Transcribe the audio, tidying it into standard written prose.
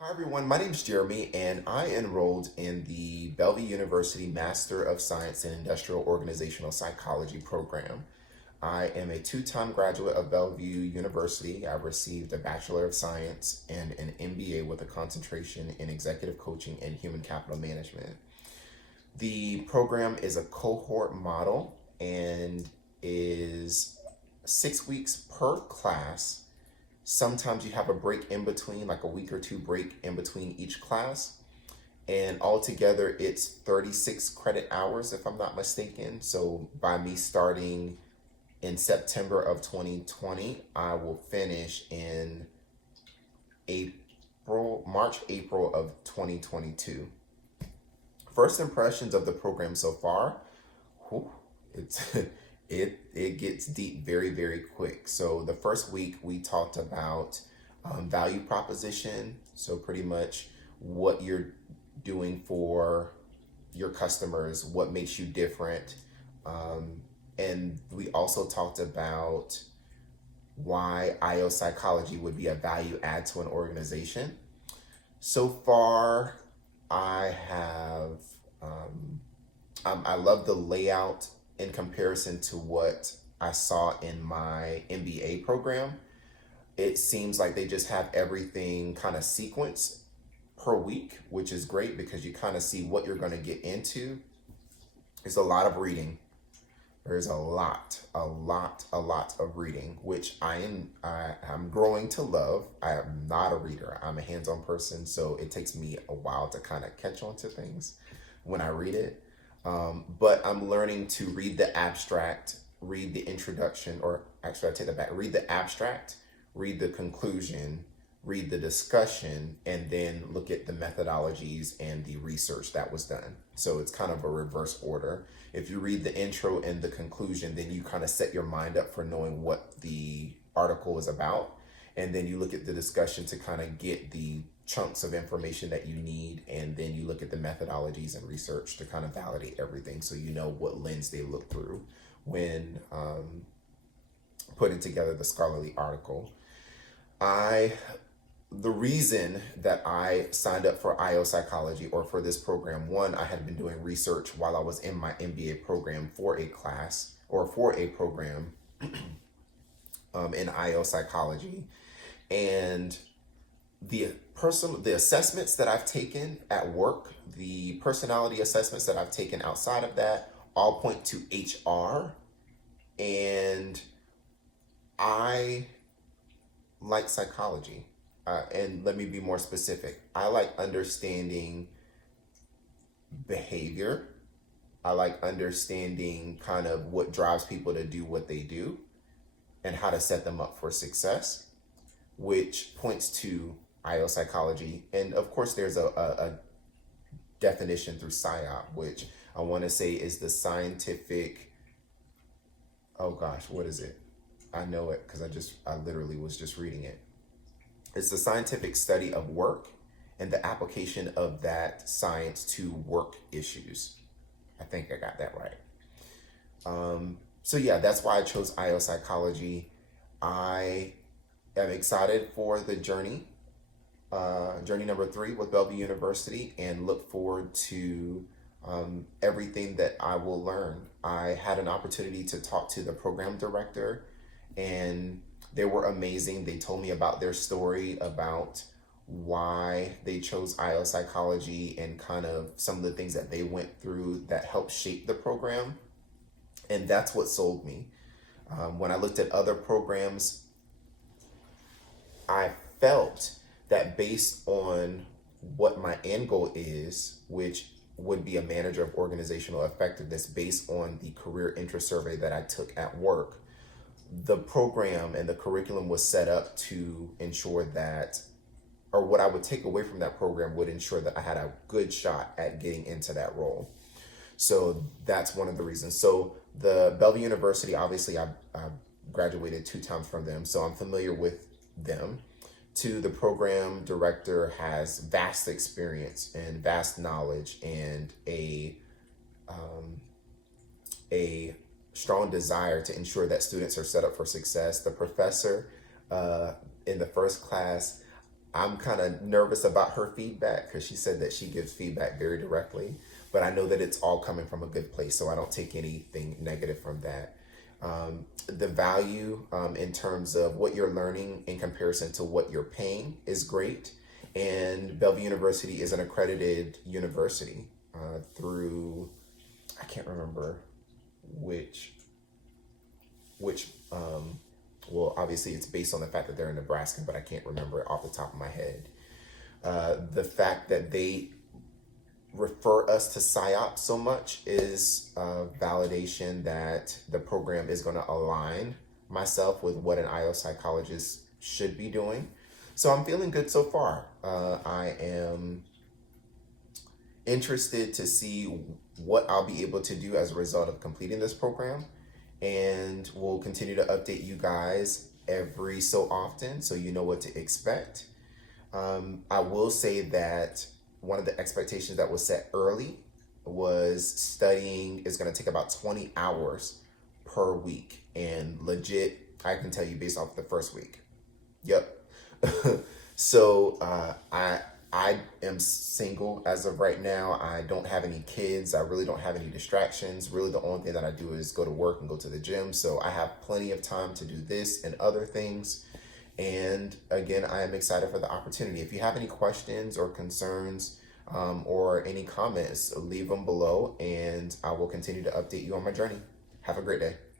Hi everyone, my name is Jeremy and I enrolled in the Bellevue University Master of Science in Industrial Organizational Psychology program. I am a two-time graduate of Bellevue University. I received a Bachelor of Science and an MBA with a concentration in executive coaching and human capital management. The program is a cohort model and is 6 weeks per class. Sometimes you have a break in between, like a week or two break in between each class. And altogether, it's 36 credit hours, if I'm not mistaken. So by me starting in September of 2020, I will finish in April of 2022. First impressions of the program so far, whew, it's it gets deep very quick. So the first week we talked about value proposition. So pretty much what you're doing for your customers, what makes you different, and we also talked about why IO psychology would be a value add to an organization. So far, I have I love the layout in comparison to what I saw in my MBA program. It seems like they just have everything kind of sequenced per week, which is great because you kind of see what you're going to get into. There's a lot of reading. There's a lot of reading, which I'm growing to love. I am not a reader. I'm a hands-on person, so it takes me a while to kind of catch on to things when I read it. But I'm learning to read the abstract, read the introduction, or actually I take that back, read the abstract, read the conclusion, read the discussion, and then look at the methodologies and the research that was done. So it's kind of a reverse order. If you read the intro and the conclusion, then you kind of set your mind up for knowing what the article is about. And then you look at the discussion to kind of get the chunks of information that you need. And then you look at the methodologies and research to kind of validate everything so you know what lens they look through when putting together the scholarly article. I The reason that I signed up for IO psychology or for this program, one, I had been doing research while I was in my MBA program for a class or for a program in IO psychology. And the assessments that I've taken at work, the personality assessments that I've taken outside of that, all point to HR. And I like psychology. And let me be more specific. I like understanding behavior. I like understanding kind of what drives people to do what they do and how to set them up for success, which points to IO psychology. And of course, there's a definition through PSYOP, which I want to say is the scientific, oh gosh, what is it? I know it because I literally was just reading it. It's the scientific study of work and the application of that science to work issues. I think I got that right. So yeah, that's why I chose IO psychology. I am excited for the journey number 3 with Bellevue University, and look forward to everything that I will learn. I had an opportunity to talk to the program director, and they were amazing. They told me about their story, about why they chose IO psychology and kind of some of the things that they went through that helped shape the program. And that's what sold me. When I looked at other programs, I felt that based on what my end goal is, which would be a manager of organizational effectiveness based on the career interest survey that I took at work, the program and the curriculum was set up to ensure that, or what I would take away from that program would ensure that I had a good shot at getting into that role. So that's one of the reasons. So the Bellevue University, obviously I graduated 2 times from them, so I'm familiar with them. The program director has vast experience and vast knowledge and a strong desire to ensure that students are set up for success. The professor in the first class, I'm kind of nervous about her feedback because she said that she gives feedback very directly, but I know that it's all coming from a good place, so I don't take anything negative from that. The value in terms of what you're learning in comparison to what you're paying is great. And Bellevue University is an accredited university through, I can't remember which, which, well, obviously it's based on the fact that they're in Nebraska, but I can't remember it off the top of my head. The fact that they refer us to PSYOP so much is validation that the program is going to align myself with what an IO psychologist should be doing. So I'm feeling good so far. I am interested to see what I'll be able to do as a result of completing this program. And we'll continue to update you guys every so often so you know what to expect. I will say that one of the expectations that was set early was studying is going to take about 20 hours per week. And legit, I can tell you based off the first week. Yep. So I am single as of right now. I don't have any kids. I really don't have any distractions. Really, the only thing that I do is go to work and go to the gym. So I have plenty of time to do this and other things. And again, I am excited for the opportunity. If you have any questions or concerns or any comments, leave them below and I will continue to update you on my journey. Have a great day.